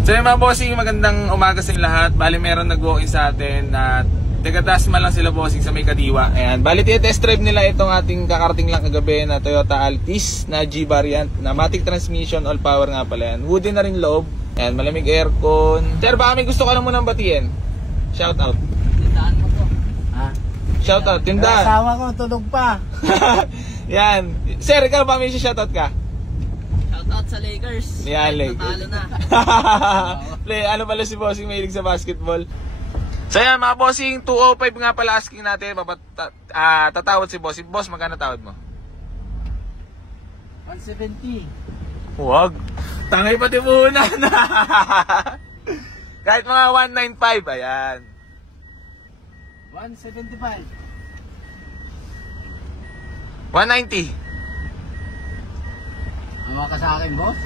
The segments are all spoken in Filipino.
So yung mga bossing, magandang umaga sa lahat. Bali meron nag-walk-in sa atin na taga-Dasma lang sila bossing sa may Kadiwa. Ayan, bali test drive nila itong ating kakarating lang kagabi na Toyota Altis na G variant na matic transmission, all power nga pala yan. Wooden na rin loob. Ayan, malamig aircon. Sir, baka may gusto ka na munang batiin. Shout out. Tindahan mo to. Ha? Shout out, tindahan. Asawa ko, tulog pa. Yan. Sir, ikaw ba may shout out ka? Shoutout sa Lakers. Yan, Lakers. Natalo na. Play, ano pala si bossing mahilig sa basketball. So yan mga bossing, 205 nga pala asking natin. Tatawad si bossing. Boss, magkano tawad mo? 170. Huwag. Tangay pati muna na. Kahit mga 195, ayan. 175. 190. Mawa ka sa akin, boss?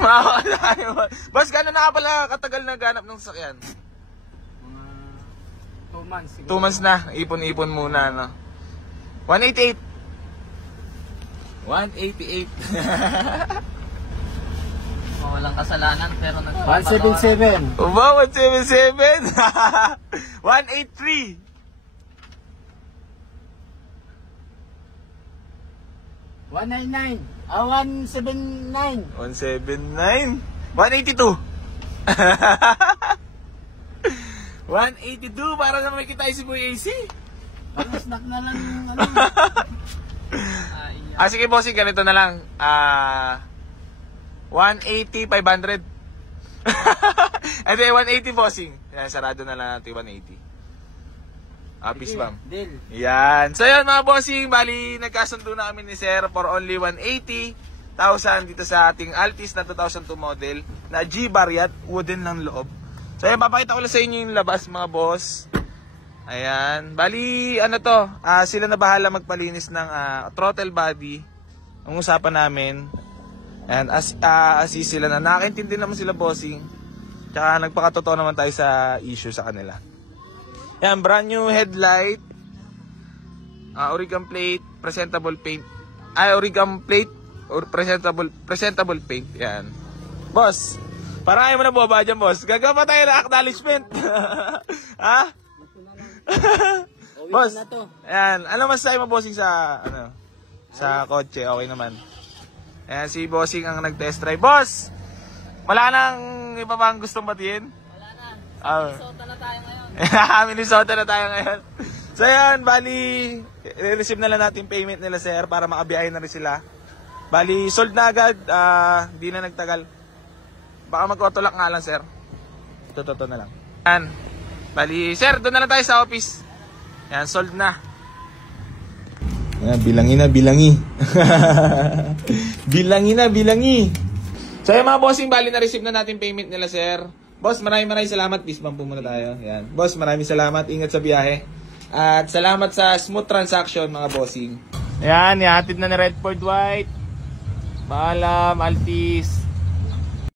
Boss, gano'n na nga pala katagal naghanap ng sasakyan? 2 months siguro. 2 months na, ipon-ipon muna, no? 188. 188. Walang kasalanan pero 177. 177. Uba, 177. 183. 199. 179. 179. 182. 182 para na may kita si Boy AC. Ang snack na lang yung ano. Sige bossing, ganito na lang. 180, 500. Hindi, 180 bossing. Yan, sarado na lang natin 180. Peace bomb. Deal. Yan. So yan mga bossing, bali nagkasundo na kami ni Sir for only 180,000 dito sa ating Altis na 2002 model na G variant, wooden ng loob. So yan, papakita ko lang sa inyo yung labas mga boss. Ayan. Bali, ano to, sila na bahala magpalinis ng throttle body. Ang usapan namin. Ayan, assist sila na. Nakakaintindi naman sila bossing. Tsaka nagpakatotoo naman tayo sa issue sa kanila. Ayan, brand new headlight. Origam plate, presentable paint. Origam plate, or presentable paint. Ayan. Boss, parang ayaw mo na bumaba dyan, boss. Gagawa tayo ng acknowledgement. Ha? Boss, ayan. Ano masasabi mo, bossing, sa sa kotse? Okay naman. Ayan, si bossing ang nag-test drive. Boss, wala nang iba pang gustong batiin? Wala na. Minnesota na tayo ngayon. Minnesota na tayo ngayon. So yan, bali, receive na lang natin payment nila, sir, para makabiyahin na rin sila. Bali, sold na agad. Di na nagtagal. Baka mag-autolock nga lang, sir. Totoo na lang. Yan. Bali, sir, doon na lang tayo sa office. Yan, sold na. Yan, bilangin na, bilangi. Bilangin na, bilangi. So yung mga bossing, bali na-receive na natin payment nila, sir. Boss, maraming salamat. Peace bomb po muna tayo. Yan. Boss, maraming salamat. Ingat sa biyahe. At salamat sa smooth transaction, mga bossing. Yan, ihatid na ni Redford White. Paalam, Altis.